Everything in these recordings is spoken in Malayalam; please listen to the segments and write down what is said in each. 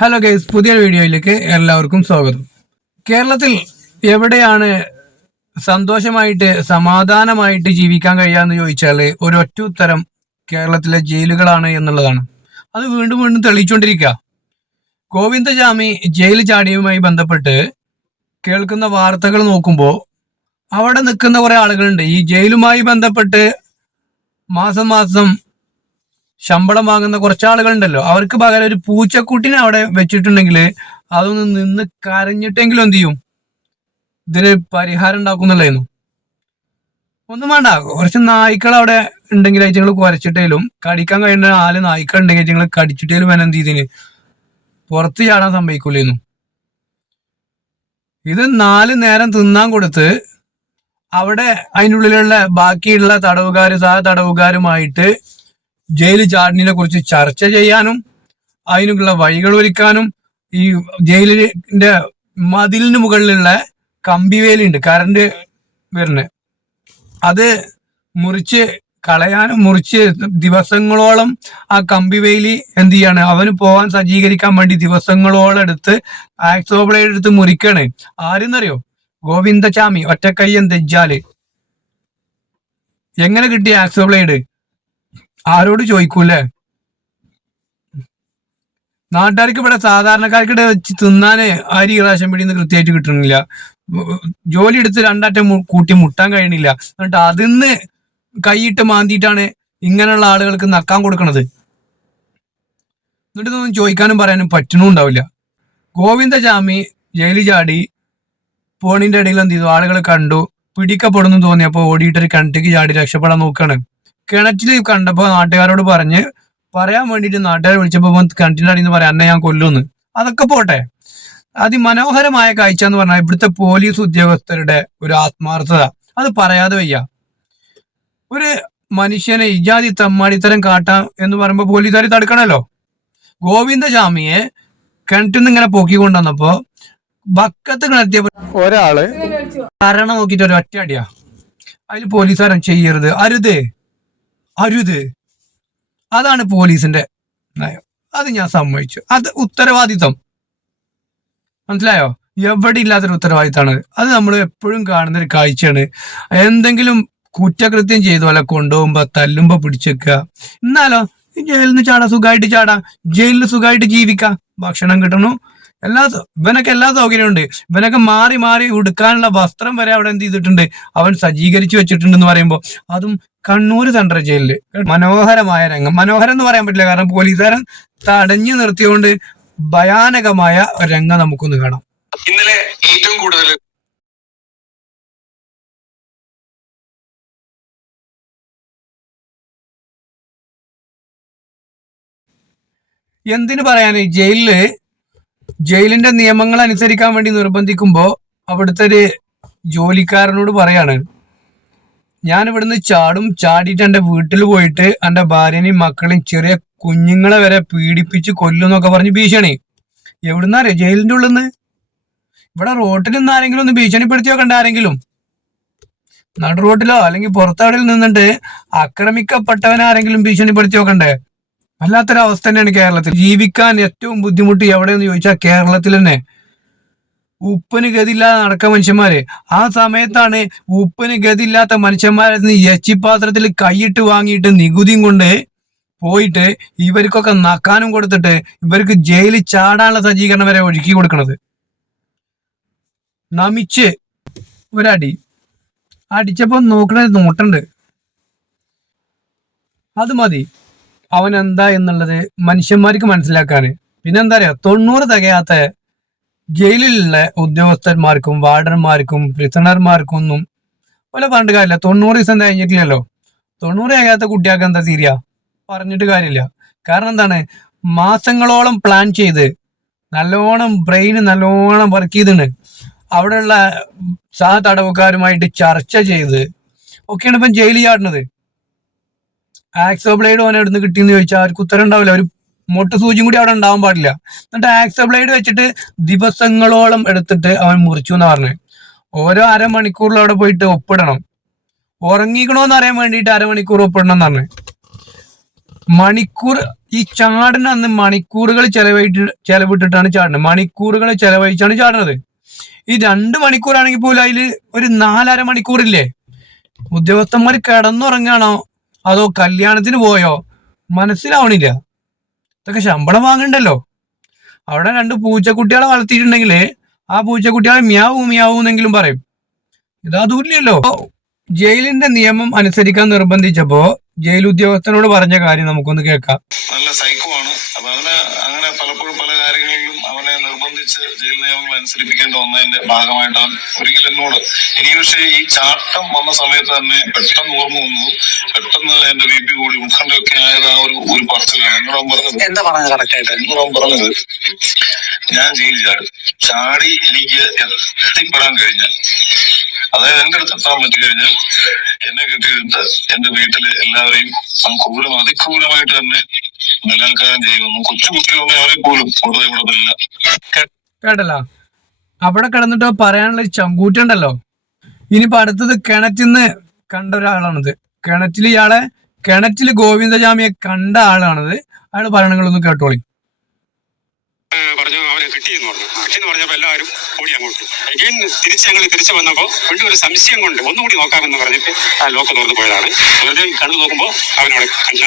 ഹലോ ഗൈസ്, പുതിയൊരു വീഡിയോയിലേക്ക് എല്ലാവർക്കും സ്വാഗതം. കേരളത്തിൽ എവിടെയാണ് സന്തോഷമായിട്ട് സമാധാനമായിട്ട് ജീവിക്കാൻ കഴിയാന്ന് ചോദിച്ചാൽ ഒരൊറ്റ ഉത്തരം കേരളത്തിലെ ജയിലുകളാണ് എന്നുള്ളതാണ്. അത് വീണ്ടും വീണ്ടും തെളിയിച്ചുകൊണ്ടിരിക്കുക. ഗോവിന്ദചാമി ജയിൽ ചാടിയുമായി ബന്ധപ്പെട്ട് കേൾക്കുന്ന വാർത്തകൾ നോക്കുമ്പോൾ അവിടെ നിൽക്കുന്ന കുറെ ആളുകളുണ്ട്. ഈ ജയിലുമായി ബന്ധപ്പെട്ട് മാസം മാസം ശമ്പളം വാങ്ങുന്ന കുറച്ച് ആളുകളുണ്ടല്ലോ, അവർക്ക് പകരം ഒരു പൂച്ചക്കുട്ടിനെ അവിടെ വെച്ചിട്ടുണ്ടെങ്കിൽ അതൊന്ന് നിന്ന് കരഞ്ഞിട്ടെങ്കിലും എന്ത് ചെയ്യും, ഇതിന് പരിഹാരം ഉണ്ടാക്കുന്നുള്ളായിരുന്നു. ഒന്നും വേണ്ട, കുറച്ച് നായ്ക്കൾ അവിടെ ഉണ്ടെങ്കിൽ അയച്ചങ്ങൾ കുരച്ചിട്ടേലും, കടിക്കാൻ കഴിയുന്ന 4 നായ്ക്കൾ ഉണ്ടെങ്കിൽ അയച്ചങ്ങൾ കടിച്ചിട്ടേലും വേണം എന്ത് ചെയ്തിന് പുറത്ത് ചാടാൻ സംഭവിക്കൂലേന്നു. ഇത് 4 നേരം തിന്നാൻ കൊടുത്ത് അവിടെ അതിനുള്ളിലുള്ള ബാക്കിയുള്ള തടവുകാരുമായിട്ട് ജയിൽ ചാടിനെ കുറിച്ച് ചർച്ച ചെയ്യാനും അതിനുള്ള വഴികൾ ഒരുക്കാനും ഈ ജയിലിന്റെ മതിലിന് മുകളിലുള്ള കമ്പിവേലുണ്ട്, കറണ്ട് വരുന്നത്, അത് മുറിച്ച് കളയാനും ദിവസങ്ങളോളം ആ കമ്പിവേലി എന്ത് ചെയ്യാണ്, അവന് പോകാൻ സജ്ജീകരിക്കാൻ വേണ്ടി ദിവസങ്ങളോളം എടുത്ത് ആക്സോ ബ്ലേഡ് എടുത്ത് മുറിക്കാണ്. ആരെന്നറിയോ? ഗോവിന്ദചാമി, ഒറ്റക്കയ്യൻ ദജ്ജാല്. എങ്ങനെ കിട്ടിയ ആക്സോ ബ്ലേഡ്? ആരോട് ചോദിക്കൂലേ? നാട്ടുകാർക്ക് ഇവിടെ സാധാരണക്കാർക്കിടെ വെച്ച് തിന്നാന് അരി റേഷൻ പിടിന്ന് കൃത്യമായിട്ട് കിട്ടണില്ല. ജോലി എടുത്ത് 2 അറ്റം കൂട്ടി മുട്ടാൻ കഴിയണില്ല. എന്നിട്ട് അതിന്ന് കൈയിട്ട് മാന്തിയിട്ടാണ് ഇങ്ങനെയുള്ള ആളുകൾക്ക് നക്കാൻ കൊടുക്കണത്. എന്നിട്ട് ഇതൊന്നും ചോദിക്കാനും പറയാനും പറ്റണുണ്ടാവില്ല. ഗോവിന്ദചാമി ജയിലിൽ ചാടി ഫോണിന്റെ ഇടയിൽ എന്ത് ചെയ്തു, ആളുകൾ കണ്ടു, പിടിക്കപ്പെടുന്നു തോന്നിയപ്പോ ഓടിയിട്ടൊരു കിണറ്റിക്ക് ചാടി രക്ഷപ്പെടാൻ നോക്കുകയാണ്. കിണറ്റിൽ കണ്ടപ്പോ നാട്ടുകാരോട് പറയാൻ വേണ്ടിയിട്ട് നാട്ടുകാരെ വിളിച്ചപ്പോ കിണറ്റിന്റെ അടിയിൽ നിന്ന് പറയാം, അന്നെ ഞാൻ കൊല്ലുന്ന്. അതൊക്കെ പോട്ടെ, അതിമനോഹരമായ കാഴ്ച എന്ന് പറഞ്ഞാൽ ഇവിടുത്തെ പോലീസ് ഉദ്യോഗസ്ഥരുടെ ഒരു ആത്മാർത്ഥത. അത് പറയാതെ വയ്യ. ഒരു മനുഷ്യനെ ഇജാതി തമ്മാടിത്തരം കാട്ടാം എന്ന് പറയുമ്പോൾ പോലീസുകാർ തടുക്കണല്ലോ. ഗോവിന്ദചാമിയെ കിണറ്റിൽ നിന്ന് ഇങ്ങനെ പൊക്കിക്കൊണ്ടുവന്നപ്പോ ബക്കത്ത് കിണറ്റിയപ്പോ ഒരാള് കരണ നോക്കിയിട്ട് ഒരു ഒറ്റ അടിയാ. അതിൽ പോലീസുകാരൻ ചെയ്യരുത്, അരുത്. അതാണ് പോലീസിന്റെ നയം. അത് ഞാൻ സമ്മതിച്ചു. അത് ഉത്തരവാദിത്വം, മനസ്സിലായോ? എവിടെ ഇല്ലാത്തൊരു ഉത്തരവാദിത്തമാണ് അത്. നമ്മൾ എപ്പോഴും കാണുന്ന ഒരു കാഴ്ചയാണ്. എന്തെങ്കിലും കുറ്റകൃത്യം ചെയ്തു അല്ല കൊണ്ടുപോകുമ്പോ തല്ലുമ്പോ പിടിച്ചേക്കുക. എന്നാലോ ജയിലിൽ നിന്ന് സുഖമായിട്ട് ചാടാം, ജയിലിൽ സുഖമായിട്ട് ജീവിക്കാം, ഭക്ഷണം കിട്ടണു, ഇവനൊക്കെ എല്ലാ സൗകര്യമുണ്ട്. ഇവനൊക്കെ മാറി മാറി ഉടുക്കാനുള്ള വസ്ത്രം വരെ അവിടെ എന്ത് ചെയ്തിട്ടുണ്ട്, അവൻ സജ്ജീകരിച്ചു വെച്ചിട്ടുണ്ടെന്ന് പറയുമ്പോൾ അതും കണ്ണൂർ സെൻട്രൽ ജയിലില് മനോഹരമായ രംഗം. മനോഹരം എന്ന് പറയാൻ പറ്റില്ല, കാരണം പോലീസുകാരൻ തടഞ്ഞു നിർത്തിയോണ്ട് ഭയാനകമായ രംഗം നമുക്കൊന്ന് കാണാം. ഇന്നലെ ഏറ്റവും കൂടുതൽ എന്തിനു പറയാന്, ജയിലിന്റെ നിയമങ്ങൾ അനുസരിക്കാൻ വേണ്ടി നിർബന്ധിക്കുമ്പോ അവിടുത്തെ ഒരു ജോലിക്കാരനോട് പറയാണ്, ഞാൻ ഇവിടുന്ന് ചാടിയിട്ട് എന്റെ വീട്ടിൽ പോയിട്ട് എന്റെ ഭാര്യനെയും മക്കളെയും ചെറിയ കുഞ്ഞുങ്ങളെ വരെ പീഡിപ്പിച്ച് കൊല്ലുന്നൊക്കെ പറഞ്ഞ് ഭീഷണി. എവിടുന്നറിയോ? ജയിലിന്റെ ഉള്ളിൽ നിന്ന്. ഇവിടെ റോട്ടിൽ നിന്ന് ആരെങ്കിലും ഒന്ന് ഭീഷണിപ്പെടുത്തി വെക്കണ്ട, ആരെങ്കിലും നടു റോട്ടിലോ അല്ലെങ്കിൽ പുറത്തവിടെ നിന്നിട്ട് ആക്രമിക്കപ്പെട്ടവനാരെങ്കിലും ഭീഷണിപ്പെടുത്തി വെക്കണ്ടേ? വല്ലാത്തൊരവസ്ഥ തന്നെയാണ് കേരളത്തിൽ. ജീവിക്കാൻ ഏറ്റവും ബുദ്ധിമുട്ട് എവിടെയെന്ന് ചോദിച്ചാൽ കേരളത്തിൽ തന്നെ. ഉപ്പിന് ഗതിയില്ലാതെ നടക്കുന്ന മനുഷ്യന്മാര്, ആ സമയത്താണ് ഉപ്പിന് ഗതിയില്ലാത്ത മനുഷ്യന്മാരെ എച്ചിപ്പാത്രത്തിൽ കൈയിട്ട് വാങ്ങിയിട്ട് നികുതിയും കൊണ്ട് പോയിട്ട് ഇവർക്കൊക്കെ നക്കാനും കൊടുത്തിട്ട് ഇവർക്ക് ജയിലിൽ ചാടാനുള്ള സജ്ജീകരണം വരെ ഒരുക്കി കൊടുക്കണത്. നമിച്ച് ഒരടി അടിച്ചപ്പോ നോട്ടുണ്ട്, അത് മതി അവൻ എന്താ എന്നുള്ളത് മനുഷ്യന്മാർക്ക് മനസ്സിലാക്കാന്. പിന്നെന്താ പറയാ, 90 തികയാത്ത ജയിലിലുള്ള ഉദ്യോഗസ്ഥന്മാർക്കും വാർഡന്മാർക്കും പ്രിസണർമാർക്കും ഒന്നും പോലെ പറഞ്ഞിട്ട് കാര്യമില്ല. 90 ദിവസം കഴിഞ്ഞിട്ടില്ലല്ലോ. 90 തികയാത്ത കുട്ടികൾക്ക് എന്താ തീരുക? പറഞ്ഞിട്ട് കാര്യമില്ല. കാരണം എന്താണ്, മാസങ്ങളോളം പ്ലാൻ ചെയ്ത് നല്ലോണം വർക്ക് ചെയ്തിട്ടുണ്ട്. അവിടെയുള്ള തടവുകാരുമായിട്ട് ചർച്ച ചെയ്ത് ഒക്കെയാണ് ഇപ്പം ജയിലിൽ ചാടുന്നത്. ആക്സോ ബ്ലേഡ് ഓനെ എവിടുന്ന് കിട്ടിയെന്ന് ചോദിച്ചാൽ അവർക്ക് ഉത്തരം ഉണ്ടാവില്ല. ഒരു മൊട്ട് സൂചിയും കൂടി അവിടെ ഉണ്ടാവാൻ പാടില്ല. എന്നിട്ട് ആക്സോ ബ്ലേഡ് വെച്ചിട്ട് ദിവസങ്ങളോളം എടുത്തിട്ട് അവൻ മുറിച്ചു എന്നാ പറഞ്ഞത്. ഓരോ അരമണിക്കൂറിൽ അവിടെ പോയിട്ട് ഒപ്പിടണം. ഉറങ്ങിക്കണോന്ന് അറിയാൻ വേണ്ടിയിട്ട് അരമണിക്കൂർ ഒപ്പിടണം എന്ന് പറഞ്ഞു. മണിക്കൂർ ഈ ചാടിന് അന്ന് മണിക്കൂറുകൾ ചെലവിട്ടിട്ടാണ് ചാടുന്നത്. മണിക്കൂറുകൾ ചെലവഴിച്ചാണ് ചാടുന്നത്. ഈ 2 മണിക്കൂറാണെങ്കിൽ പോലും അതിൽ ഒരു 4.5 മണിക്കൂറില്ലേ? ഉദ്യോഗസ്ഥന്മാർ കിടന്നുറങ്ങാണോ അതോ കല്യാണത്തിന് പോയോ മനസ്സിലാവണില്ല. ഇതൊക്കെ ശമ്പളം വാങ്ങണ്ടല്ലോ. അവിടെ 2 പൂച്ചക്കുട്ടികളെ വളർത്തിയിട്ടുണ്ടെങ്കിൽ ആ പൂച്ചക്കുട്ടികളെ മ്യാവൂ മ്യാവൂ എന്നെങ്കിലും പറയും. ഇതതുമില്ലല്ലോ. ജയിലിന്റെ നിയമം അനുസരിക്കാൻ നിർബന്ധിച്ചപ്പോ ജയിൽ ഉദ്യോഗസ്ഥനോട് പറഞ്ഞ കാര്യം നമുക്കൊന്ന് കേൾക്കാം. നല്ല സൈക്കോ ആണ്. അപ്പൊ അവനെ അങ്ങനെ പലപ്പോഴും പല കാര്യങ്ങളിലും അവനെ നിർബന്ധിച്ച് ജയിൽ നിയമങ്ങൾ അനുസരിപ്പിക്കേണ്ടി വന്നതിന്റെ ഭാഗമായിട്ടാണ് ഒരിക്കലും എന്നോട് എനിക്ക് പക്ഷേ ഈ ചാട്ടം വന്ന സമയത്ത് തന്നെ പെട്ടെന്ന് ഓർമ്മ വന്നു. പെട്ടെന്ന് എന്റെ BP കൂടി ഉത്കണ്ഠയൊക്കെ ആയത് ആ ഒരു പറച്ചിലാണ്. എന്നോട് പറഞ്ഞത് എന്താ പറഞ്ഞത് കറക്റ്റായിട്ട്? എന്നോട് പറഞ്ഞത് ഞാൻ ജയിൽ ചാടി എനിക്ക് എത്തിപ്പെടാൻ കഴിഞ്ഞാൽ, അതായത് എന്റെ അടുത്ത് എത്താൻ പറ്റി കഴിഞ്ഞാൽ എന്നെ കെട്ടിയിട്ട് എന്റെ വീട്ടില് എല്ലാവരെയും അതിക്രൂരമായിട്ട് തന്നെ ബലാത്കാരം ചെയ്യുമെന്നും കൊച്ചുകുട്ടികളെ അവരെ പോലും വെറുതെ വിടത്തില്ല. കേട്ടല്ലോ, അവിടെ കിടന്നിട്ട് പറയാനുള്ള ചങ്കൂറ്റുണ്ടല്ലോ. ഇനിയിപ്പോ അടുത്തത് കിണറ്റിന്ന് കണ്ട ഒരാളാണിത്. കിണറ്റില് ഗോവിന്ദചാമിയെ കണ്ട ആളാണിത്. അയാൾ പറയണങ്ങളൊന്ന് കേട്ടോളി. പറഞ്ഞു അവനെ കിട്ടിയെന്ന് പറഞ്ഞപ്പോ എല്ലാവരും ഓടി അങ്ങോട്ട്. ഞങ്ങൾ തിരിച്ചു വന്നപ്പോ വീണ്ടും ഒരു സംശയം കൊണ്ട് ഒന്നുകൂടി നോക്കാമെന്ന് പറഞ്ഞിട്ട് ആ ലോക്ക് തുറന്നു പോയതാണ്. വെറുതെ കണ്ടു നോക്കുമ്പോൾ അവനവിടെ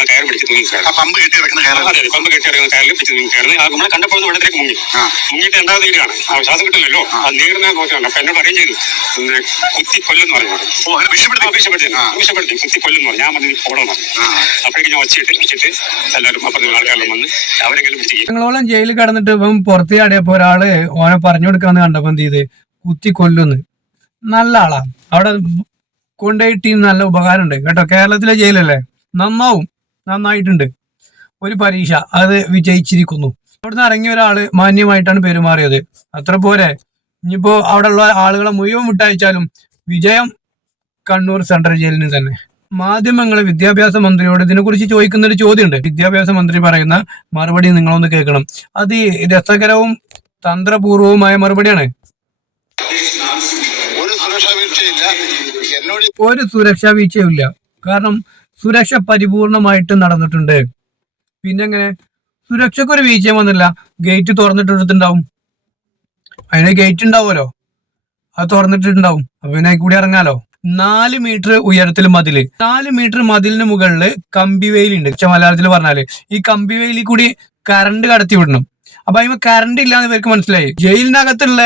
കയർ പിടിച്ച് തൂങ്ങി കയറും. പമ്പ് കെട്ടി ഇറക്കുന്ന കയറിൽ പിടിച്ച് തൂങ്ങി കയറുന്നത് നമ്മളെ കണ്ടപ്പോൾ വെള്ളത്തിലേക്ക് മുങ്ങിയിട്ട് രണ്ടാമത് വീടാണ്. ശ്വാസം കിട്ടില്ലല്ലോ, അത് നീറുന്ന നോക്കിയാണ്. അപ്പൊ എന്നോട് അറിയും ചെയ്തു കുത്തി കൊല്ലുന്ന് പറഞ്ഞു. വിഷപ്പെടുത്തി കുത്തി കൊല്ലുന്നു പറഞ്ഞു. ഞാൻ പറഞ്ഞു ഓടണം. അപ്പോഴേക്കും ഞാൻ വെച്ചിട്ട് എല്ലാവരും അപ്പുറത്തെ ആൾക്കാരെല്ലാം വന്ന് അവരെങ്കിലും പിടിച്ച് ഞങ്ങളോളം ജയിലിൽ കടന്നിട്ട് ഇപ്പം പുറത്ത് ചാടിയപ്പോ ഒരാള് ഓനെ പറഞ്ഞു കൊടുക്കാന്ന് കണ്ടപ്പോ എന്ത് ചെയ്ത് കുത്തി കൊല്ലുന്ന്. നല്ല ആളാ. അവിടെ കൊണ്ടുപോയിട്ട് നല്ല ഉപകാരം ഉണ്ട് കേട്ടോ. കേരളത്തിലെ ജയിലല്ലേ, നന്നായിട്ടുണ്ട്. ഒരു പരീക്ഷ അത് വിജയിച്ചിരിക്കുന്നു. അവിടുന്ന് ഇറങ്ങിയ ഒരാള് മാന്യമായിട്ടാണ് പെരുമാറിയത്. അത്ര പോരെ. ഇനിയിപ്പോ അവിടെ ഉള്ള ആളുകളെ മുഴുവൻ വിട്ടയച്ചാലും വിജയം കണ്ണൂർ സെൻട്രൽ ജയിലിന് തന്നെ. മാധ്യമങ്ങള് വിദ്യാഭ്യാസ മന്ത്രിയോട് ഇതിനെ കുറിച്ച് ചോദിക്കുന്ന ഒരു ചോദ്യമുണ്ട്. വിദ്യാഭ്യാസ മന്ത്രി പറയുന്ന മറുപടി നിങ്ങളൊന്ന് കേൾക്കണം. അത് രസകരവും തന്ത്രപൂർവവുമായ മറുപടിയാണ്. ഒരു സുരക്ഷാ വീഴ്ചയില്ല. കാരണം സുരക്ഷ പരിപൂർണമായിട്ട് നടന്നിട്ടുണ്ട്. പിന്നെങ്ങനെ സുരക്ഷക്കൊരു വീഴ്ചയും വന്നില്ല? ഗേറ്റ് തുറന്നിട്ടിട്ടുണ്ടാവും. അതിന് ഗേറ്റ് ഉണ്ടാവുമല്ലോ, അത് തുറന്നിട്ടുണ്ടാവും. അപ്പൊ പിന്നെ കൂടി ഇറങ്ങാലോ. 4 മീറ്റർ ഉയരത്തിൽ മതില്. 4 മീറ്റർ മതിലിന് മുകളില് കമ്പിവേലിയുണ്ട്. മലയാളത്തിൽ പറഞ്ഞാല് ഈ കമ്പിവേലി കൂടി കറണ്ട് കടത്തി വിടണം. അപ്പൊ അതിന് കറണ്ട് ഇല്ലാന്ന് ഇവർക്ക് മനസ്സിലായി. ജയിലിനകത്തുള്ള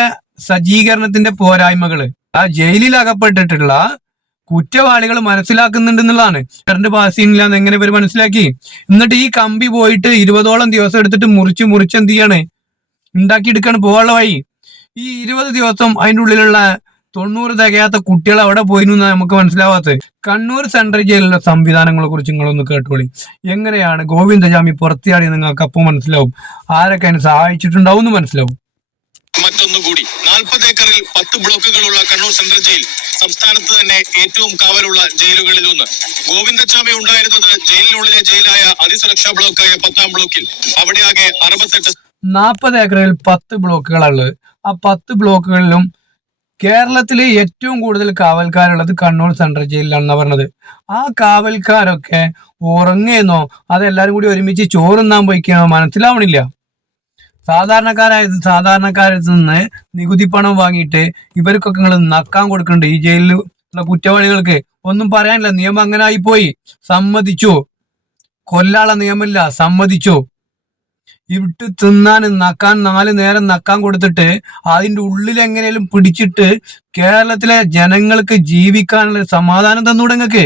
സജ്ജീകരണത്തിന്റെ പോരായ്മകള് ആ ജയിലിൽ അകപ്പെട്ടിട്ടുള്ള കുറ്റവാളികൾ മനസ്സിലാക്കുന്നുണ്ടെന്നുള്ളതാണ്. കറണ്ട് പാസ് ചെയ്യുന്നില്ല എന്ന് എങ്ങനെ ഇവർ മനസ്സിലാക്കി? എന്നിട്ട് ഈ കമ്പി പോയിട്ട് 20ഓളം ദിവസം എടുത്തിട്ട് മുറിച്ച് എന്ത് ചെയ്യാണ്, ഉണ്ടാക്കിയെടുക്കാണ് പോകാനുള്ള വഴി. ഈ 20 ദിവസം അതിൻ്റെ ഉള്ളിലുള്ള 90 തികയാത്ത കുട്ടികൾ അവിടെ പോയിരുന്നു നമുക്ക് മനസ്സിലാവാത്തത്. കണ്ണൂർ സെൻട്രൽ ജയിലിലെ സംവിധാനങ്ങളെ കുറിച്ച് നിങ്ങളൊന്ന് കേട്ടോളി. എങ്ങനെയാണ് ഗോവിന്ദചാമി പുറത്തിയാടി നിങ്ങൾക്ക് അപ്പോൾ മനസ്സിലാവും. ആരൊക്കെ അതിനെ സഹായിച്ചിട്ടുണ്ടാവും എന്ന് മനസ്സിലാവും. മറ്റൊന്നുകൂടി 40 ഏക്കറിൽ 10 ബ്ലോക്കുകളുള്ള കണ്ണൂർ സെൻട്രൽ ജയിൽ സംസ്ഥാനത്ത് തന്നെ ഏറ്റവും കാവലുള്ള ജയിലുകളിൽ ഒന്ന്. ഗോവിന്ദചാമി ഉണ്ടായിരുന്നത് ജയിലിനുള്ളിലെ ജയിലായ അതിസുരക്ഷാ ബ്ലോക്കായ 10ാം ബ്ലോക്കിൽ. അവിടെയാകെ 40 ഏക്കറിൽ 10 ബ്ലോക്കുകളുള്ളത്. ആ 10 ബ്ലോക്കുകളിലും കേരളത്തിലെ ഏറ്റവും കൂടുതൽ കാവൽക്കാരുള്ളത് കണ്ണൂർ സെൻട്രൽ ജയിലിലാണെന്നാണ് പറഞ്ഞത്. ആ കാവൽക്കാരൊക്കെ ഉറങ്ങിയെന്നോ അതെല്ലാരും കൂടി ഒരുമിച്ച് ചോറുന്നാൻ പോയിക്കണോ മനസ്സിലാവണില്ല. സാധാരണക്കാരിൽ നിന്ന് നികുതി പണം വാങ്ങിയിട്ട് ഇവർക്കൊക്കെ നിങ്ങൾ നക്കാൻ കൊടുക്കുന്നുണ്ട്. ഈ ജയിലിലുള്ള കുറ്റവാളികൾക്ക് ഒന്നും പറയാനില്ല. നിയമം അങ്ങനെ ആയിപ്പോയി. സമ്മതിച്ചു. കൊല്ലാനുള്ള നിയമമില്ല, സമ്മതിച്ചു. ഇവിട്ട് തിന്നാൻ നക്കാൻ 4 നേരം നക്കാൻ കൊടുത്തിട്ട് അതിന്റെ ഉള്ളിൽ എങ്ങനെയും പിടിച്ചിട്ട് കേരളത്തിലെ ജനങ്ങൾക്ക് ജീവിക്കാനുള്ള സമാധാനം തന്നൂടെ നിങ്ങൾക്ക്?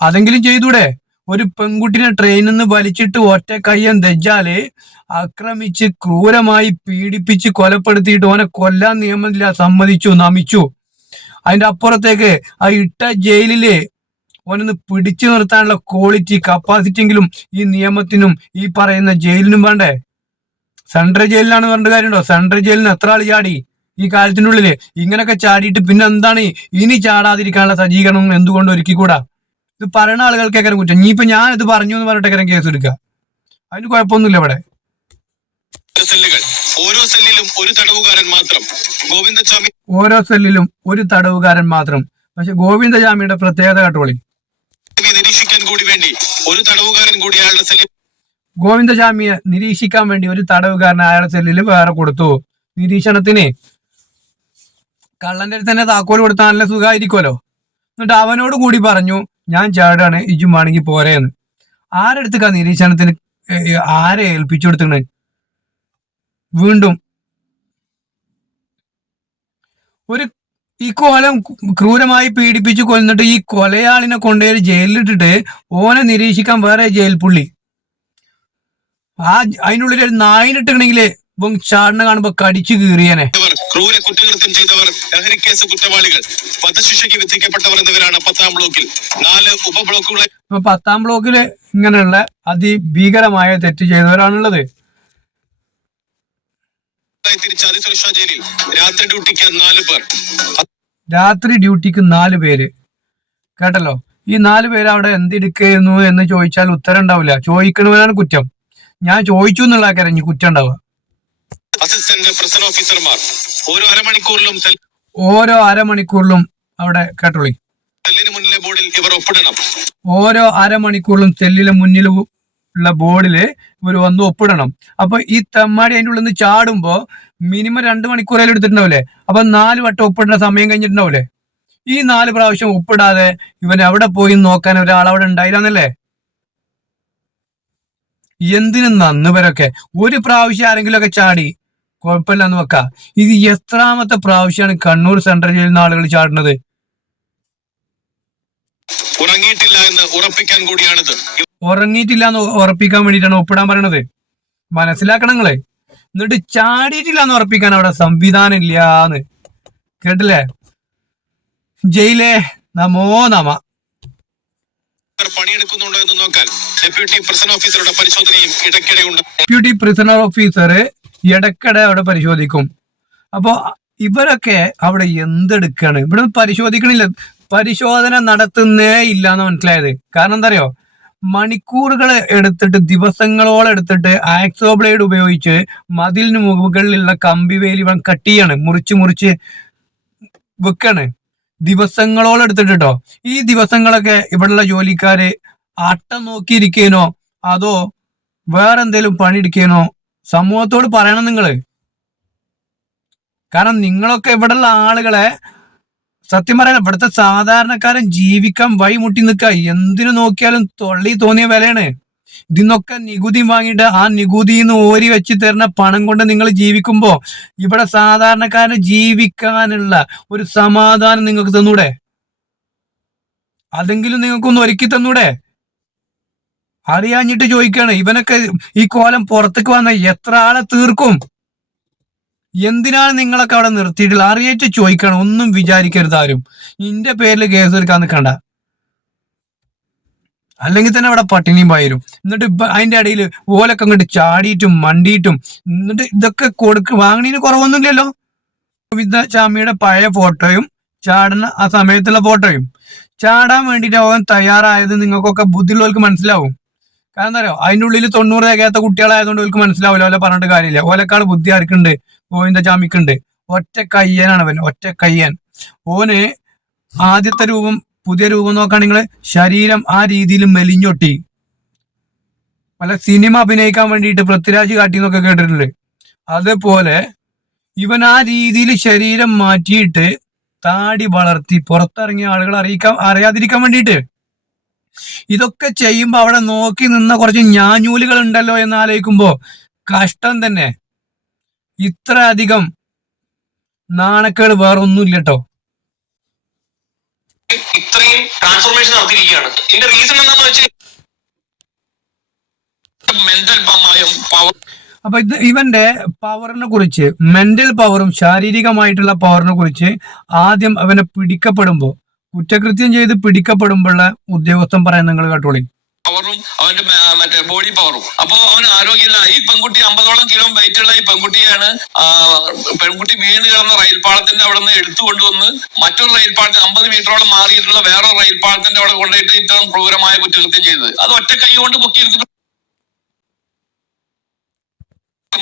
അതെങ്കിലും ചെയ്തൂടെ? ഒരു പെൺകുട്ടിനെ ട്രെയിനിൽ നിന്ന് വലിച്ചിട്ട് ഒറ്റ കയ്യൻ ദജ്ജാല് ആക്രമിച്ച് ക്രൂരമായി പീഡിപ്പിച്ച് കൊലപ്പെടുത്തിയിട്ട് ഓനെ കൊല്ലാൻ നിയമമില്ല, സമ്മതിച്ചു, നമിച്ചു. അതിന്റെ അപ്പുറത്തേക്ക് ആ ഇട്ട ജയിലില് ഓനൊന്ന് പിടിച്ചു നിർത്താനുള്ള ക്വാളിറ്റി കപ്പാസിറ്റി എങ്കിലും ഈ നിയമത്തിനും ഈ പറയുന്ന ജയിലിനും വേണ്ടേ? സെൻട്രൽ ജയിലിലാണ് പറഞ്ഞ കാര്യമുണ്ടോ? സെൻട്രൽ ജയിലിന് എത്ര ആൾ ചാടി ഈ കാലത്തിന്റെ ഉള്ളില്? ഇങ്ങനൊക്കെ ചാടിയിട്ട് പിന്നെ എന്താണ് ഇനി ചാടാതിരിക്കാനുള്ള സജ്ജീകരണം എന്തുകൊണ്ട് ഒരുക്കിക്കൂടാ? ഇത് പറയുന്ന ആളുകൾക്കേക്കാരം കുറ്റം. ഇനിയിപ്പോ ഞാൻ ഇത് പറഞ്ഞു എന്ന് പറഞ്ഞിട്ടേക്കാരം കേസ് എടുക്കുക. അതിന് കുഴപ്പമൊന്നുമില്ല. ഇവിടെ ഓരോ സെല്ലിലും ഒരു തടവുകാരൻ മാത്രം. ഓരോ സെല്ലിലും ഒരു തടവുകാരൻ മാത്രം. പക്ഷെ ഗോവിന്ദചാമിയുടെ പ്രത്യേകത കേട്ടോളി. നിരീക്ഷിക്കാൻ കൂടി വേണ്ടി ഒരു തടവുകാരൻ കൂടി അയാളുടെ സെല്ലിൽ ഗോവിന്ദചാമിയെ നിരീക്ഷിക്കാൻ വേണ്ടി ഒരു തടവുകാരൻ അയാളുടെ സെല്ലിൽ വേറെ കൊടുത്തു. നിരീക്ഷണത്തിന് കള്ളന്റെ അടുത്ത് തന്നെ താക്കോൽ കൊടുത്താൽ നല്ല സുഖമായിരിക്കുമല്ലോ. എന്നിട്ട് അവനോട് കൂടി പറഞ്ഞു, ഞാൻ ചാടാണ്, ഇജുമാണെങ്കിൽ പോരേന്ന്. ആരെടുത്തേക്കാ നിരീക്ഷണത്തിന് ആരെ ഏൽപ്പിച്ചു കൊടുത്തത്? വീണ്ടും ഈ കൊലം ക്രൂരമായി പീഡിപ്പിച്ച് കൊന്നിട്ട് ഈ കൊലയാളിനെ കൊണ്ടുപോയി ജയിലിലിട്ടിട്ട് ഓനെ നിരീക്ഷിക്കാൻ വേറെ ജയിൽ പുള്ളി. അതിനുള്ളിൽ ഒരു നായിനിട്ടുണ്ടെങ്കിലേ ചാടിനെ കാണുമ്പോ കടിച്ചു കീറിയനെ. ക്രൂര കുറ്റകൃത്യം ചെയ്തവർ, ലഹരിക്കേസ് കുറ്റവാളികൾ, വധശിക്ഷയ്ക്ക് വിധിക്കപ്പെട്ടവർ എന്നിവരാണ് 10ാം ബ്ലോക്കിൽ. 4 ഉപബ്ലോക്കുകളെ 10ാം ബ്ലോക്കില് ഇങ്ങനെയുള്ള അതിഭീകരമായ തെറ്റ് ചെയ്തവരാണുള്ളത്. തിരിച്ച അതിസുരക്ഷാ ജയിലിൽ രാത്രി ഡ്യൂട്ടിക്ക് 4 പേർ. രാത്രി ഡ്യൂട്ടിക്ക് 4 പേര്. കേട്ടല്ലോ, ഈ 4 പേര് അവിടെ എന്തെടുക്കുന്നു എന്ന് ചോദിച്ചാൽ ഉത്തരം ഉണ്ടാവില്ല. ചോദിക്കണവനാണ് കുറ്റം. ഞാൻ ചോദിച്ചു എന്നുള്ള കരഞ്ഞ് കുറ്റം ഉണ്ടാവുക. അസിസ്റ്റന്റ് പ്രസൻ ഓഫീസർമാർ ഓരോ അരമണിക്കൂറിലും അവിടെ കേട്ടോളി, സെല്ലിന് മുന്നിലെ ബോർഡിൽ ഇവർ ഒപ്പിടണം. ഓരോ അരമണിക്കൂറിലും സെല്ലിലെ മുന്നിലുള്ള ബോർഡില് ഇവർ വന്ന് ഒപ്പിടണം. അപ്പൊ ഈ തെമ്മാടി അതിൻ്റെ ഉള്ളിൽ നിന്ന് ചാടുമ്പോ മിനിമം 2 മണിക്കൂറേലും എടുത്തിട്ടുണ്ടാവില്ലേ? അപ്പൊ 4 വട്ടം ഒപ്പിടുന്ന സമയം കഴിഞ്ഞിട്ടുണ്ടാവില്ലേ? ഈ 4 പ്രാവശ്യം ഒപ്പിടാതെ ഇവൻ എവിടെ പോയി നോക്കാൻ ഒരാളവിടെ ഉണ്ടായില്ലെന്നല്ലേ? എന്തിനും നന്നുവരൊക്കെ ഒരു പ്രാവശ്യം ആരെങ്കിലും ഒക്കെ ചാടി കുഴപ്പമില്ലെന്ന് വെക്കാം. ഇത് എത്രാമത്തെ പ്രാവശ്യമാണ് കണ്ണൂർ സെൻട്രൽ ജയിലിൽ നിന്ന് ആളുകൾ ചാടുന്നത്? ഉറങ്ങിയിട്ടില്ല എന്ന് ഉറപ്പിക്കാൻ കൂടിയാണിത്. ഉറങ്ങിയിട്ടില്ല എന്ന് ഉറപ്പിക്കാൻ വേണ്ടിയിട്ടാണ് ഒപ്പിടാൻ പറയണത്. മനസ്സിലാക്കണം നിങ്ങള്. എന്നിട്ട് ചാടിയിട്ടില്ല എന്ന് ഉറപ്പിക്കാൻ അവിടെ സംവിധാനം ഇല്ലാന്ന്. കേട്ടില്ലേ? ജയിലേ നമോ നമ. പണിയെടുക്കുന്നുണ്ടോ എന്ന് നോക്കാൻ ഡെപ്യൂട്ടി പ്രിസൺ ഓഫീസറുടെ പരിശോധനയും ഇടയ്ക്കിടെ ഉണ്ട്. ഡെപ്യൂട്ടി പ്രിസണർ ഓഫീസർ ഇടയ്ക്കിടെ അവിടെ പരിശോധിക്കും. അപ്പൊ ഇവരൊക്കെ അവിടെ എന്തെടുക്കാണ്? ഇവിടെ പരിശോധിക്കണില്ല, പരിശോധന നടത്തുന്നേ ഇല്ല എന്ന് മനസ്സിലായത്. കാരണം എന്താ അറിയോ? മണിക്കൂറുകൾ എടുത്തിട്ട്, ദിവസങ്ങളോളം എടുത്തിട്ട് ആക്സോ ബ്ലേഡ് ഉപയോഗിച്ച് മതിലിന് മുകളിലുള്ള കമ്പി വേലി കട്ട് ചെയ്യാണ്, മുറിച്ച് വെക്കാണ്. ദിവസങ്ങളോളം എടുത്തിട്ട് കേട്ടോ. ഈ ദിവസങ്ങളൊക്കെ ഇവിടെയുള്ള ജോലിക്കാര് ആട്ടം നോക്കിയിരിക്കേനോ അതോ വേറെ എന്തേലും പണിയെടുക്കേനോ സമൂഹത്തോട് പറയണം നിങ്ങള്. കാരണം നിങ്ങളൊക്കെ ഇവിടെയുള്ള ആളുകളെ സത്യം പറയാൻ ഇവിടുത്തെ സാധാരണക്കാരൻ ജീവിക്കാൻ വഴിമുട്ടി നിൽക്കുക. എന്തിനു നോക്കിയാലും തൊള്ളി തോന്നിയ വിലയാണ്. ഇതിന്നൊക്കെ നികുതി വാങ്ങിയിട്ട് ആ നികുതിയിൽ നിന്ന് ഓരി വെച്ച് തരുന്ന പണം കൊണ്ട് നിങ്ങൾ ജീവിക്കുമ്പോ ഇവിടെ സാധാരണക്കാരന് ജീവിക്കാനുള്ള ഒരു സമാധാനം നിങ്ങൾക്ക് തന്നൂടെ? അതെങ്കിലും നിങ്ങൾക്കൊന്ന് ഒരുക്കി തന്നൂടെ? അറിയാഞ്ഞിട്ട് ചോദിക്കാണ്. ഇവനൊക്കെ ഈ കോലം പുറത്തേക്ക് വന്ന എത്ര ആളെ തീർക്കും? എന്തിനാണ് നിങ്ങളൊക്കെ അവിടെ നിർത്തിയിട്ടുള്ളത്? അറിയായിട്ട് ചോദിക്കണം. ഒന്നും വിചാരിക്കരുത് ആരും. ഇന്റെ പേരിൽ കേസ് എടുക്കാൻ നിൽക്കണ്ട. അല്ലെങ്കിൽ തന്നെ അവിടെ പട്ടിണിയും പായരും. എന്നിട്ട് ഇപ്പൊ അതിന്റെ ഇടയിൽ ഓലൊക്കെ അങ്ങോട്ട് ചാടിയിട്ടും മണ്ടിയിട്ടും എന്നിട്ട് ഇതൊക്കെ വാങ്ങണീന് കുറവൊന്നുമില്ലല്ലോ. ഗോവിന്ദചാമിയുടെ പഴയ ഫോട്ടോയും ചാടുന്ന ആ സമയത്തുള്ള ഫോട്ടോയും ചാടാൻ വേണ്ടിയിട്ട് അവൻ തയ്യാറായത് നിങ്ങൾക്കൊക്കെ ബുദ്ധിയുള്ളവർക്ക് മനസ്സിലാവും. കാരണം എന്താ പറയുക, അതിൻ്റെ ഉള്ളിൽ 90 തികയാത്ത കുട്ടികളായതുകൊണ്ട് അവർക്ക് മനസ്സിലാവില്ല. ഓലെ പറഞ്ഞിട്ട് കാര്യമില്ല. ഓലെക്കാൾ ബുദ്ധി ആർക്കുണ്ട്? ഗോവിന്ദചാമിക്കുണ്ട്. ഒറ്റ കയ്യനാണ് അവൻ, ഒറ്റ കയ്യൻ. ഓന് ആദ്യത്തെ രൂപം, പുതിയ രൂപം നോക്കുകയാണെങ്കിൽ ശരീരം ആ രീതിയിൽ മെലിഞ്ഞൊട്ടി. പല സിനിമ അഭിനയിക്കാൻ വേണ്ടിയിട്ട് പൃഥ്വിരാജ് കാട്ടി എന്നൊക്കെ കേട്ടിട്ടുണ്ട്. അതേപോലെ ഇവൻ ആ രീതിയിൽ ശരീരം മാറ്റിയിട്ട് താടി വളർത്തി പുറത്തിറങ്ങിയ ആളുകൾ അറിയാതിരിക്കാൻ വേണ്ടിയിട്ട് ഇതൊക്കെ ചെയ്യുമ്പോ അവിടെ നോക്കി നിന്ന കുറച്ച് ഞാഞ്ഞൂലുകൾ ഉണ്ടല്ലോ എന്ന് ആലോചിക്കുമ്പോ കഷ്ടം തന്നെ. ഇത്ര അധികം നാണക്കേട് വേറെ ഒന്നുമില്ല കേട്ടോ. ഇത്രയും ട്രാൻസ്ഫോർമേഷൻ നടത്തിയിരിക്കുകയാണ്. ഇതിന്റെ റീസൺ എന്താണെന്ന് വെച്ചാൽ മെന്റൽ പവർ. അപ്പൊ ഇവന്റെ പവറിനെ കുറിച്ച്, മെന്റൽ പവറും ശാരീരികമായിട്ടുള്ള പവറിനെ കുറിച്ച് ആദ്യം അവനെ പിടിക്കപ്പെടുമ്പോ, കുറ്റകൃത്യം ചെയ്ത് പിടിക്കപ്പെടുമ്പോഴുള്ള ഉദ്യോഗസ്ഥൻ പറയാൻ നിങ്ങൾ കേട്ടോളി. പവറും അവന്റെ മറ്റേ ബോഡി പവറും. അപ്പൊ അവന് ആരോഗ്യമില്ല. ഈ പെൺകുട്ടി 50ഓളം കിലോ വെയിറ്റ് ഉള്ള ഈ പെൺകുട്ടിയാണ് പെൺകുട്ടി വീണ് കിടന്ന റെയിൽപാളത്തിന്റെ അവിടെ നിന്ന് എടുത്തു കൊണ്ടുവന്ന് മറ്റൊരു റെയിൽപാളത്തിന് 50 മീറ്ററോളം മാറിയിട്ടുള്ള വേറെ റെയിൽപാളത്തിന്റെ അവിടെ കൊണ്ടുപോയിട്ട് ഇത്തരം ക്രൂരമായ കുറ്റകൃത്യം ചെയ്തത്. അത് ഒറ്റ കൈ കൊണ്ട് പൊക്കിയെടുത്തിട്ട്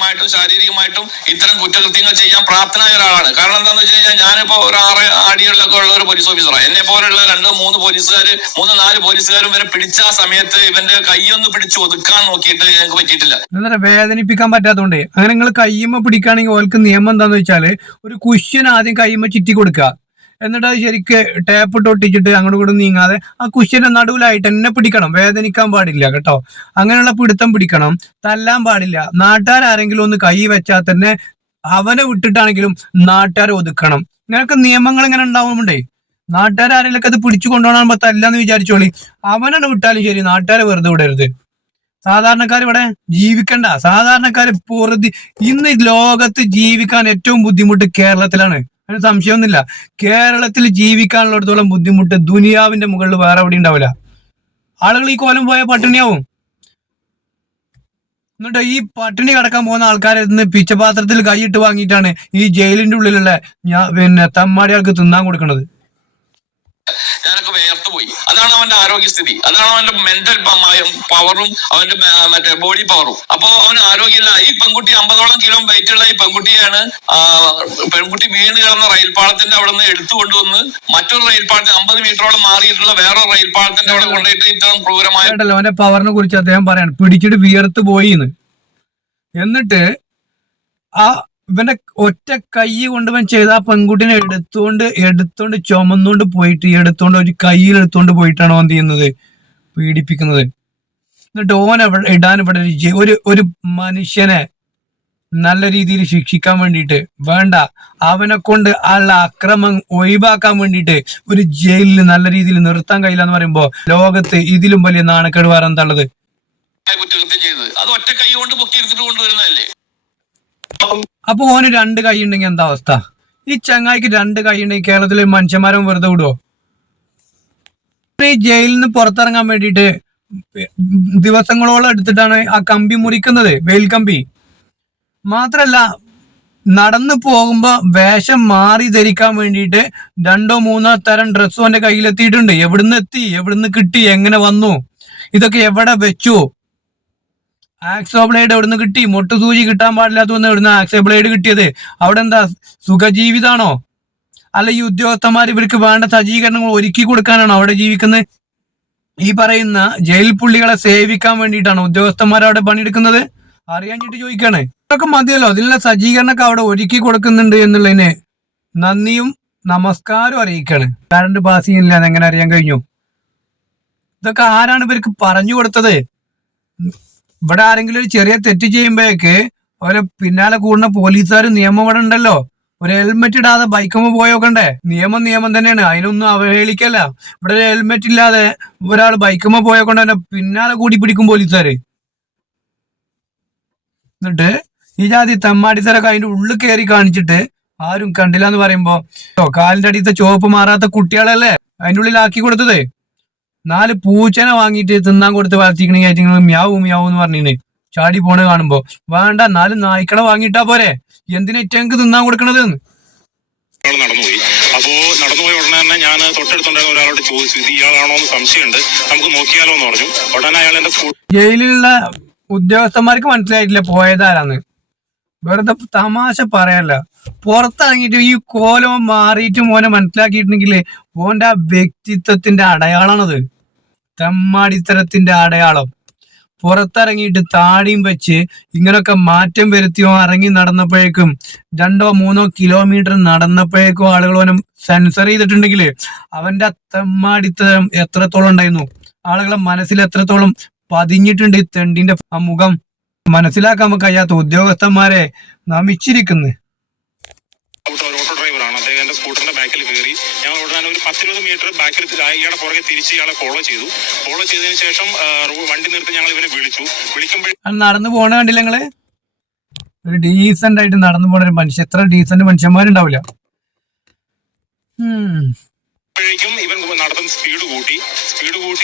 മായിട്ടും ശാരീരികമായിട്ടും ഇത്തരം കുറ്റകൃത്യങ്ങൾ ചെയ്യാൻ പ്രാപ്തനായ ഒരാളാണ്. കാരണം എന്താന്ന് വെച്ച് കഴിഞ്ഞാൽ ഞാനിപ്പോ ഒരു 6 അടികളിലൊക്കെ ഉള്ള ഒരു പോലീസ് ഓഫീസറാണ്. എന്നെ പോലുള്ള 2-3 പോലീസുകാര് 3-4 പോലീസുകാരും ഇവരെ പിടിച്ച ആ സമയത്ത് ഇവന്റെ കൈയൊന്ന് പിടിച്ച് ഒതുക്കാൻ നോക്കിയിട്ട് ഞങ്ങൾക്ക് പറ്റിയിട്ടില്ല. എന്താ വേദനിപ്പിക്കാൻ പറ്റാത്തതുകൊണ്ട് അങ്ങനെ നിങ്ങൾ കയ്യുമ്മ പിടിക്കുകയാണെങ്കിൽ ഓൾക്ക് നിയമം എന്താന്ന് വെച്ചാല് ഒരു കുഷ്യൻ ആദ്യം കയ്യുമ്മ ചുറ്റി കൊടുക്കുക, എന്നിട്ട് അത് ശരിക്ക് ടേപ്പ് ഇട്ട് ഒട്ടിച്ചിട്ട് അങ്ങോട്ട് കൂടെ നീങ്ങാതെ ആ കുഷ്യന്റെ നടുവിലായിട്ട് എന്നെ പിടിക്കണം. വേദനിക്കാൻ പാടില്ല കേട്ടോ. അങ്ങനെയുള്ള പിടുത്തം പിടിക്കണം. തല്ലാൻ പാടില്ല. നാട്ടുകാരെങ്കിലും ഒന്ന് കൈ വെച്ചാൽ തന്നെ അവനെ വിട്ടിട്ടാണെങ്കിലും നാട്ടുകാരെ ഒതുക്കണം. ഇങ്ങനൊക്കെ നിയമങ്ങൾ ഇങ്ങനെ ഉണ്ടാവുമ്പോണ്ടേ നാട്ടുകാരെങ്കിലൊക്കെ അത് പിടിച്ചു കൊണ്ടുപോകണം തല്ലാന്ന് വിചാരിച്ചോളി. അവനെ വിട്ടാലും ശരി, നാട്ടുകാരെ വെറുതെ വിടരുത്. സാധാരണക്കാർ ഇവിടെ ജീവിക്കണ്ട. സാധാരണക്കാര് പൊറുതി ഇന്ന് ലോകത്ത് ജീവിക്കാൻ ഏറ്റവും ബുദ്ധിമുട്ട് കേരളത്തിലാണ്. അതിന് സംശയമൊന്നുമില്ല. കേരളത്തിൽ ജീവിക്കാനുള്ളിടത്തോളം ബുദ്ധിമുട്ട് ദുനിയാവിന്റെ മുകളിൽ വേറെ എവിടെ ഉണ്ടാവില്ല. ആളുകൾ ഈ കോലം പോയ പട്ടിണിയാവും. എന്നിട്ട് ഈ പട്ടിണി കിടക്കാൻ പോകുന്ന ആൾക്കാരെ ഇന്ന് പിച്ചപാത്രത്തിൽ കൈയിട്ട് വാങ്ങിയിട്ടാണ് ഈ ജയിലിന്റെ ഉള്ളിലുള്ള തെമ്മാടികൾക്ക് തിന്നാൻ കൊടുക്കുന്നത്. ഞാനൊക്കെ വേർത്ത് പോയി. അതാണ് അവന്റെ ആരോഗ്യസ്ഥിതി, അതാണ് അവന്റെ മെന്റൽ പവറും അവന്റെ മറ്റേ ബോഡി പവറും. അപ്പൊ അവന് ആരോഗ്യമില്ല. ഈ പെൺകുട്ടി 50ഓളം കിലോ വെയിറ്റ് ഉള്ള ഈ പെൺകുട്ടിയാണ് പെൺകുട്ടി വീണ് കിടന്ന റെയിൽപാളത്തിന്റെ അവിടെ നിന്ന് എടുത്തു കൊണ്ടുവന്ന് മറ്റൊരു റെയിൽപാളത്തിന് 50 മീറ്ററോളം മാറിയിട്ടുള്ള വേറൊരു റെയിൽപാളത്തിന്റെ അവിടെ കൊണ്ടുപോയിട്ട് ഇത്തരം ക്രൂരമായ അവന്റെ പവറിനെ കുറിച്ച് അദ്ദേഹം പറയാണ് പിടിച്ചിട്ട് വിയർത്ത് പോയിന്ന്. എന്നിട്ട് ആ ഇവന്റെ ഒറ്റ കൈ കൊണ്ടുവൻ ചെയ്ത ആ പെൺകുട്ടിനെ എടുത്തോണ്ട് ചുമന്നുകൊണ്ട് പോയിട്ട് എടുത്തോണ്ട് ഒരു കയ്യിൽ എടുത്തോണ്ട് പോയിട്ടാണ് ഓൻ ചെയ്യുന്നത്, പീഡിപ്പിക്കുന്നത്. എന്നിട്ട് ഓൻ ഇടാൻ ഇവിടെ ഒരു മനുഷ്യനെ നല്ല രീതിയിൽ ശിക്ഷിക്കാൻ വേണ്ടിയിട്ട് വേണ്ട, അവനെ കൊണ്ട് ഉള്ള അക്രമം ഒഴിവാക്കാൻ വേണ്ടിയിട്ട് ഒരു ജയിലിൽ നല്ല രീതിയിൽ നിർത്താൻ കഴിയില്ല എന്ന് പറയുമ്പോ ലോകത്ത് ഇതിലും വലിയ നാണക്കേട് വേറെ എന്താ ഉള്ളത്? കുറ്റകൃത്യം ചെയ്തത് അത് ഒറ്റ കൈ കൊണ്ട് പൊക്കി എടുത്തിട്ട് കൊണ്ടുവരുന്നതല്ലേ. അപ്പൊ ഓന് 2 കൈ ഉണ്ടെങ്കിൽ എന്താ അവസ്ഥ? ഈ ചങ്ങായിക്ക് 2 കൈ ഉണ്ടെങ്കിൽ കേരളത്തിലെ മനുഷ്യന്മാരും വെറുതെ വിടുവോ? ഈ ജയിലിൽ നിന്ന് പുറത്തിറങ്ങാൻ വേണ്ടിയിട്ട് ദിവസങ്ങളോളം എടുത്തിട്ടാണ് ആ കമ്പി മുറിക്കുന്നത്, വെയിൽ കമ്പി. മാത്രല്ല നടന്നു പോകുമ്പോ വേഷം മാറി ധരിക്കാൻ വേണ്ടിയിട്ട് 2-3 തരം ഡ്രസ്സും അവന്റെ കയ്യിലെത്തിയിട്ടുണ്ട്. എവിടുന്ന് എത്തി, എവിടുന്ന് കിട്ടി, എങ്ങനെ വന്നു, ഇതൊക്കെ എവിടെ വെച്ചു? ആക്സോ ബ്ലേഡ് എവിടുന്ന് കിട്ടി? മൊട്ടു സൂചി കിട്ടാൻ പാടില്ലാത്ത എവിടുന്ന് ആക്സോ ബ്ലേഡ് കിട്ടിയത്? അവിടെ എന്താ സുഖജീവിതാണോ? അല്ല ഈ ഉദ്യോഗസ്ഥന്മാർ ഇവർക്ക് വേണ്ട സജ്ജീകരണങ്ങൾ ഒരുക്കി കൊടുക്കാനാണോ അവിടെ ജീവിക്കുന്നത്? ഈ പറയുന്ന ജയിൽ പുള്ളികളെ സേവിക്കാൻ വേണ്ടിയിട്ടാണ് ഉദ്യോഗസ്ഥന്മാർ അവിടെ പണിയെടുക്കുന്നത്? അറിയാഞ്ഞിട്ട് ചോദിക്കാണ്. ഇതൊക്കെ മതിയല്ലോ. അതിനുള്ള സജ്ജീകരണമൊക്കെ അവിടെ ഒരുക്കി കൊടുക്കുന്നുണ്ട് എന്നുള്ളതിന് നന്ദിയും നമസ്കാരവും അറിയിക്കാണ്. കറണ്ട് പാസ് ചെയ്യുന്നില്ല എങ്ങനെ അറിയാൻ കഴിഞ്ഞു? ഇതൊക്കെ ആരാണ് ഇവർക്ക് പറഞ്ഞു കൊടുത്തത്? ഇവിടെ ആരെങ്കിലും ഒരു ചെറിയ തെറ്റ് ചെയ്യുമ്പോഴേക്ക് അവരെ പിന്നാലെ കൂടുന്ന പോലീസുകാർ നിയമം ഇവിടെ ഉണ്ടല്ലോ. ഒരു ഹെൽമെറ്റ് ഇടാതെ ബൈക്കുമ്പോ പോയോക്കണ്ടേ? നിയമം തന്നെയാണ്, അതിനൊന്നും അവഹേളിക്കല്ല. ഇവിടെ ഒരു ഹെൽമെറ്റ് ഇല്ലാതെ ഒരാൾ ബൈക്കുമ്പോ പോയോക്കൊണ്ട് തന്നെ പിന്നാലെ കൂടി പിടിക്കും പോലീസുകാര്. എന്നിട്ട് ഈ ജാതി തെമ്മാടിത്തരൊക്കെ അതിന്റെ ഉള്ളിൽ കയറി കാണിച്ചിട്ട് ആരും കണ്ടില്ല എന്ന് പറയുമ്പോ കാലിന്റെ അടിയത്തെ ചുവപ്പ് മാറാത്ത കുട്ടികളല്ലേ അതിന്റെ ഉള്ളിലാക്കി കൊടുത്തത്. 4 പൂച്ചനെ വാങ്ങിയിട്ട് തിന്നാൻ കൊടുത്ത് വളർത്തിക്കണെങ്കിൽ മ്യാവും എന്ന് പറഞ്ഞിന് ചാടി പോണ കാണുമ്പോ വേണ്ട 4 നായ്ക്കളെ വാങ്ങിയിട്ടാ പോരെ, എന്തിനാ ഇറ്റങ്ങൾക്ക് തിന്നാൻ കൊടുക്കണത്? നടന്നുപോയി. അപ്പോ നടന്നുപോയ ഉടനെ തന്നെ ഞാൻ തൊട്ടടുത്തുണ്ടായിരുന്ന ഒരാളോട് ചോദിച്ചു, ഇത് ഇയാളാണോ എന്ന് സംശയമുണ്ട്, നമുക്ക് നോക്കിയാലോ എന്ന് പറഞ്ഞു. ഉടനെ അയാൾ എന്റെ ജയിലിലുള്ള ഉദ്യോഗസ്ഥന്മാർക്ക് മനസ്സിലായിട്ടില്ല പോയതാരാന്ന്. വെറുതെ തമാശ പറയല്ല. പുറത്തിറങ്ങിയിട്ട് ഈ കോലം മാറിയിട്ട് മോനെ മനസ്സിലാക്കിയിട്ടുണ്ടെങ്കിൽ മോന്റെ ആ വ്യക്തിത്വത്തിന്റെ അടയാളാണത്, തെമ്മാടിത്തരത്തിന്റെ അടയാളം. പുറത്തിറങ്ങിയിട്ട് താടിയും വെച്ച് ഇങ്ങനൊക്കെ മാറ്റം വരുത്തിയോ ഇറങ്ങി നടന്നപ്പോഴേക്കും 2-3 കിലോമീറ്റർ നടന്നപ്പോഴേക്കും ആളുകൾ അവനെ സെൻസർ ചെയ്തിട്ടുണ്ടെങ്കിൽ അവന്റെ തെമ്മാടിത്തരം എത്രത്തോളം ഉണ്ടായിരുന്നു, ആളുകളെ മനസ്സിൽ എത്രത്തോളം പതിഞ്ഞിട്ടുണ്ട് ഈ തെണ്ടിന്റെ ആ മുഖം. മനസ്സിലാക്കാൻ കഴിയാത്ത ഉദ്യോഗസ്ഥന്മാരെ നമിച്ചിരിക്കുന്നു. ഓട്ടോ ഡ്രൈവറാണ് അദ്ദേഹം. എന്റെ സ്കൂട്ടറിന്റെ ബാക്കിൽ കയറി ഞങ്ങൾ ഉടനെ ഒരു 10-20 മീറ്റർ ബാക്കിൽ ഇയാളെ പുറകെ തിരിച്ച് ഇയാളെ ഫോളോ ചെയ്തതിനു ശേഷം വണ്ടി നിർത്തി ഞങ്ങൾ ഇവനെ വിളിക്കുമ്പോൾ നടന്നു പോണ കണ്ടില്ല നിങ്ങള്? ഒരു ഡീസന്റ് ആയിട്ട് നടന്നു പോണ ഒരു മനുഷ്യൻ, എത്ര ഡീസന്റ് മനുഷ്യന്മാരുണ്ടാവില്ല. പ്പോഴേക്കും ഇവൻ നടത്തുന്ന സ്പീഡ് കൂട്ടി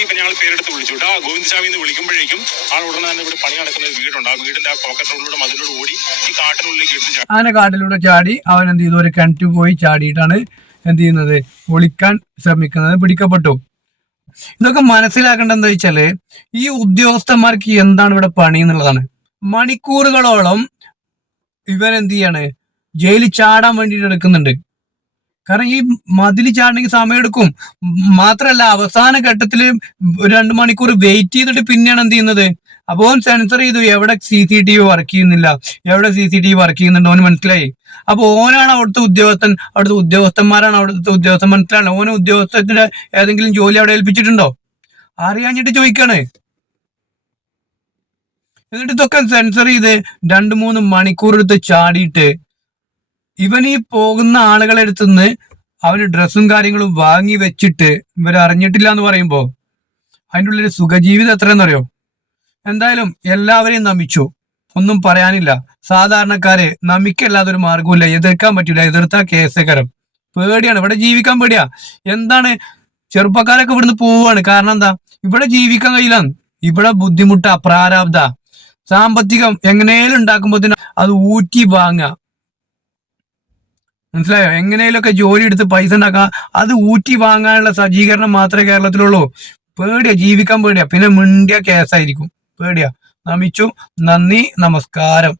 ഇപ്പൊ ഞങ്ങൾ പേരെടുത്ത് വിളിച്ചു ആ ഗോവിന്ദസ്വാമി എന്ന് വിളിക്കുമ്പോഴേക്കും ആൾ ഉടനെ തന്നെ ഇവിടെ പണി നടക്കുന്ന ഒരു വീടുണ്ട്. ആ വീടിന്റെ ആ പോക്കറ്റിനുള്ളിലൂടെ മതിലൂടെ ഓടി ഈ കാട്ടിനുള്ളിലേക്ക് എടുത്ത് അങ്ങനെ കാട്ടിലൂടെ ചാടി അവൻ എന്ത് ചെയ്തു, ഒരു കിണറ്റിൽ പോയി ചാടിയിട്ടാണ് എന്ത് ചെയ്യുന്നത്, ഒളിക്കാൻ ശ്രമിക്കുന്നത്. പിടിക്കപ്പെട്ടു. ഇതൊക്കെ മനസ്സിലാക്കേണ്ടത് എന്താ വെച്ചാല് ഈ ഉദ്യോഗസ്ഥന്മാർക്ക് എന്താണ് ഇവിടെ പണി എന്നുള്ളതാണ്. മണിക്കൂറുകളോളം ഇവൻ എന്ത് ചെയ്യാണ്, ജയിലിൽ ചാടാൻ വേണ്ടിയിട്ട് എടുക്കുന്നുണ്ട്. കാരണം ഈ മതിൽ ചാടണമെങ്കിൽ സമയമെടുക്കും. മാത്രല്ല അവസാന ഘട്ടത്തിൽ ഒരു 2 മണിക്കൂർ വെയിറ്റ് ചെയ്തിട്ട് പിന്നെയാണ് എന്ത് ചെയ്യുന്നത്. അപ്പൊ ഓൻ സെൻസർ ചെയ്തു എവിടെ CCTV വർക്ക് ചെയ്യുന്നില്ല, എവിടെ CCTV വർക്ക് ചെയ്യുന്നുണ്ട് ഓന് മനസ്സിലായി. അപ്പൊ ഓനാണ് അവിടുത്തെ ഉദ്യോഗസ്ഥൻ, അവിടുത്തെ ഉദ്യോഗസ്ഥന്മാരാണ് അവിടുത്തെ ഉദ്യോഗസ്ഥൻ, മനസ്സിലാണ്. ഓന് ഉദ്യോഗസ്ഥത്തിന്റെ ഏതെങ്കിലും ജോലി അവിടെ ഏൽപ്പിച്ചിട്ടുണ്ടോ? അറിയാഞ്ഞിട്ട് ചോദിക്കാണ്. എന്നിട്ട് ഇതൊക്കെ സെൻസർ ചെയ്ത് 2-3 മണിക്കൂർ എടുത്ത് ചാടിയിട്ട് ഇവൻ ഈ പോകുന്ന ആളുകളെ അടുത്തുനിന്ന് അവന് ഡ്രസ്സും കാര്യങ്ങളും വാങ്ങി വെച്ചിട്ട് ഇവർ അറിഞ്ഞിട്ടില്ല എന്ന് പറയുമ്പോ അതിൻ്റെ ഉള്ളിൽ സുഖജീവിതം എത്രയെന്നറിയോ? എന്തായാലും എല്ലാവരെയും നമിച്ചു, ഒന്നും പറയാനില്ല. സാധാരണക്കാരെ നമിക്കല്ലാതെ ഒരു മാർഗമില്ല. എതിർക്കാൻ പറ്റില്ല, എതിർത്താ കേസകരം. പേടിയാണ്, ഇവിടെ ജീവിക്കാൻ പേടിയാ. എന്താണ് ചെറുപ്പക്കാരൊക്കെ ഇവിടുന്ന് പോവാണ്. കാരണം എന്താ, ഇവിടെ ജീവിക്കാൻ കഴിയില്ല. ഇവിടെ ബുദ്ധിമുട്ടാ, പ്രാരാബ്ധ. സാമ്പത്തികം എങ്ങനെയും ഉണ്ടാക്കുമ്പോ അത് ഊറ്റി വാങ്ങുക, മനസ്സിലായോ? എങ്ങനെയൊക്കെ ജോലി എടുത്ത് പൈസ ഉണ്ടാക്കാം, അത് ഊറ്റി വാങ്ങാനുള്ള സജ്ജീകരണം മാത്രമേ കേരളത്തിലുള്ളൂ. പേടിയാ, ജീവിക്കാൻ പേടിയാ. പിന്നെ മിണ്ടിയ കേസായിരിക്കും. പേടിയാ. നമിച്ചു. നന്ദി, നമസ്കാരം.